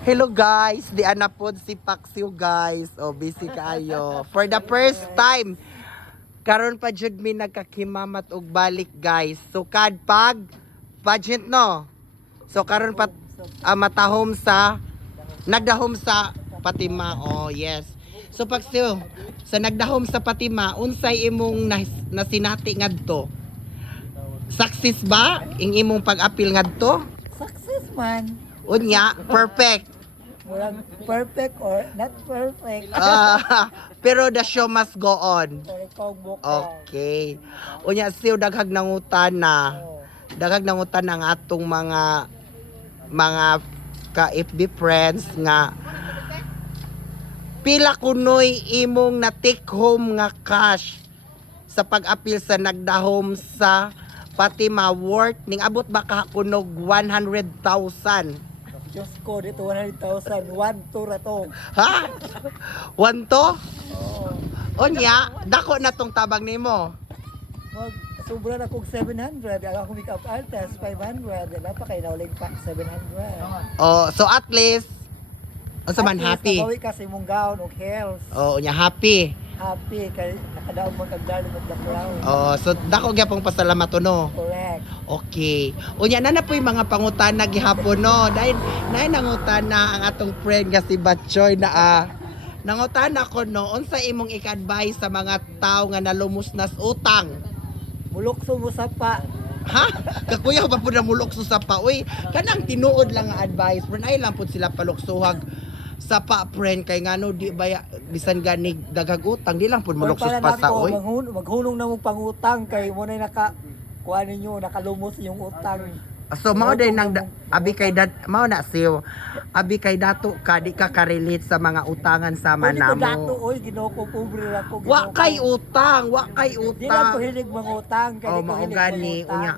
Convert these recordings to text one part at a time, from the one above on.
Hello guys, di anapod si Paxiu guys. O busy kayo. For the first time, karon pa jud mi nagkakimamat og balik guys. So kad pag pageant no. So karon pa matahom sa nagdahom sa Patima. Oh yes. So Paxiu, sa nagdahom sa Patima, unsay imong nasinati ngadto? Success ba ing imong pag-apil ngadto? Success man. Unya, perfect. Walang perfect or not perfect. Pero the show must go on. Or ikaw mo ka. Okay. Unya siyo daghag nangutana. Oh. Daghag nangutana ang atong mga ka-FB friends nga pila kunoy imong na take home nga cash sa pag-apil sa nagdahom sa Patima worth ning abot ba ka kunog 100,000. Diyos ko, dito 100,000. 1-2 na to. Ha? Wanto? Oo. Unya, dako na tong tabang nimo. Sobra na kong 700. Ang ako make-up artist, 500. Wala pa kayo nauling pa, 700. Oh, so at least unsa man At least, happy. nabawi ka sa imong gown o health. Oh, unya happy. Happy, kay nakadaon mo kagdali mo daplaw. Oh, so dako gyapong pasalamat no. Correct. Okay. Unya na po yung mga pangutana gihapon no. Dahil nangutana ang atong friend nga si Batchoy na nangutana ko no, unsa imong ik-advise sa mga tao nga nalumusnas utang? Mulukso mo sa pa. Ha? Kakuya ba po na mulokso sa pa? Uy, kanang tinuod lang nga advice. Pero ay lang po sila paluksuhag sa pa friend kay ngano di ba bisan gani dagag utang di lang po muloksos pa sa oy. Maghunong na mong pangutang kay mo na kuha ninyo, nakalumos yung utang. So mao day nang abi kay mao na siyo. Abi kay dato ka di ka ka-relate sa mga utangan sama Hindi ko dato, namo. oy, ginoo ko, pobre ako. Wa kay utang, wa kay Di lang ko utang. hilig mangutang, kay Oh, di ko mao hilig gani mangutang. unya.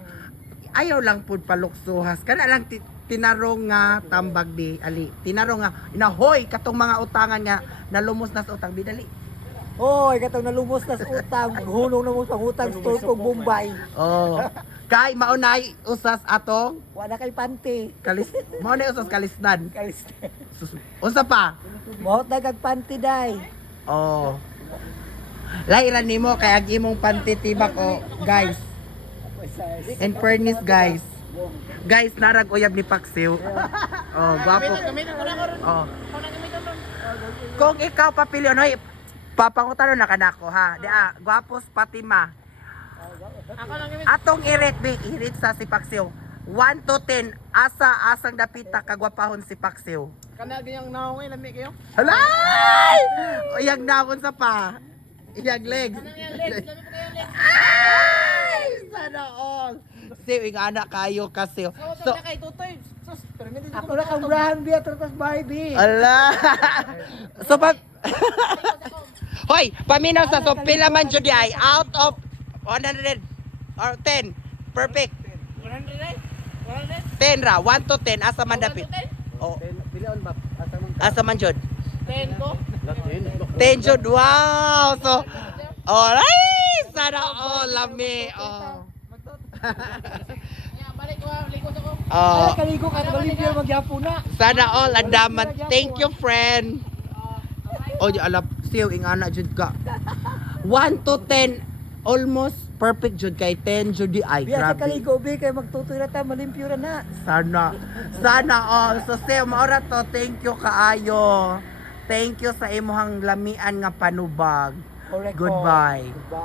Ayaw lang pud paluksuhas. Kana lang tinarong nga tambag di ali. Tinarong nga inahoy katong mga utangan nga nalumos na sa utang bidali. Oy, katong nalumos na sa utang, maghunong na mong pangutang store ko Bombay. Oh. Kay maunay usas atong Wala kay panty. maunay usas kalisdan. Kalis. Unsa pa? Mahot na kag panty day. Oh. Lairan nimo kay ag imong pantitibak oh, guys. In fairness guys. Guys, narag uyab ni Paxiu. Oh, gwapo. Oh. Kung ikaw papili oy, papangutano na kanako ha. Di gwapos Patima. Atong i-rate sa si Paxiu. 1 to 10, asang dapita kagwapahon si Paxiu. Kana ganyang naong lami kayo? Halay! Iyang naon sa pa. Iyang legs. Ay! Sana all. Si ing anak kayo kasi. So, kay tutoy. Sus, permit Ako na kang brand beer tas Barbie. Ala. So pag Hoy, paminaw sa so pila man jud ay out of 100 or 10. Perfect. 100 ay? 100? 10 ra, 1 to 10 asa man dapit. Oh, Pilion ba? asa man jud? 10 ko? 10 jud. Wow. So alright, sana all lami. Oh. Balik ko, likod ako. Oh. Ay, kaligo ka, balimbyo magyapon na. Sana all andaman. Thank you, friend. Oh, di alap siyo ing ana jud ka. 1 to 10 almost perfect jud kay 10 jud di ay Biya sa grabe. kaligo, bi, kay magtutoy na ta, malimpyo na na. Sana all. So siyo maora to. Thank you kaayo. Thank you sa imuhang lamian nga panubag. Correct. Goodbye. Goodbye.